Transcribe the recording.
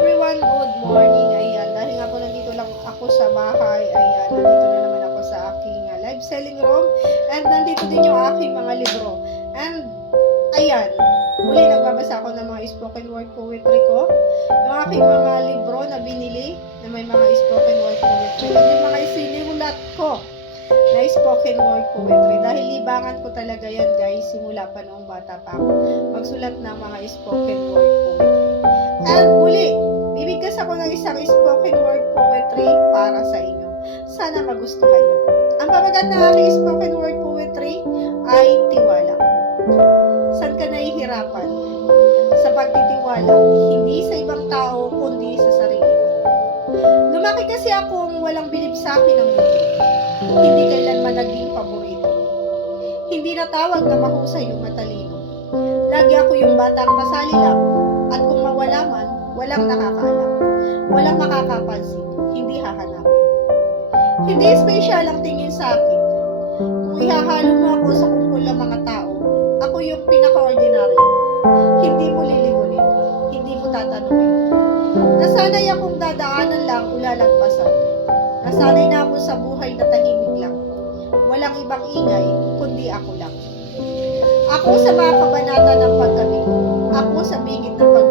everyone, good morning. Ayan, dahil nga po nandito lang ako sa bahay, ayan, nandito na naman ako sa aking live selling room and nandito din yung aking mga libro. And ayan, muli nagbabasa ako ng mga spoken word poetry ko. Yung aking mga libro na binili na may mga spoken word poetry. At yung mga isinulat ko na spoken word poetry. Dahil libangan ko talaga yan guys, simula pa noong bata pa ako. Magsulat ng mga spoken word poetry. At muli, bibigkas ako ng isang spoken word poetry para sa inyo. Sana magustuhan nyo. Ang pamagat ng aking spoken word poetry ay tiwala. Saan ka nahihirapan? Sa pagtitiwala, hindi sa ibang tao, kundi sa sarili ko. Lumaki kasi akong walang bilib sa akin ang mundo. Hindi kailanman naging paborito. Hindi natawag na mahusay yung matalino. Lagi ako yung batang kasali lang, at kung mawala man, walang nakakaalam. Walang makakapansin, hindi hahanapin. Hindi special ang tingin sa akin. Kung ihahalo mo ako sa kumpul ng mga tao, ako yung pinaka-ordinary. Hindi mo lilingulin, hindi mo tatanungin. Nasanay akong dadaanan lang o lalagpasan. Nasanay na ako sa buhay na tahimik lang. Walang ibang ingay, kundi ako lang. Ako sa mga kabanata ng paggabi. Ako sa bingit ng paggabi.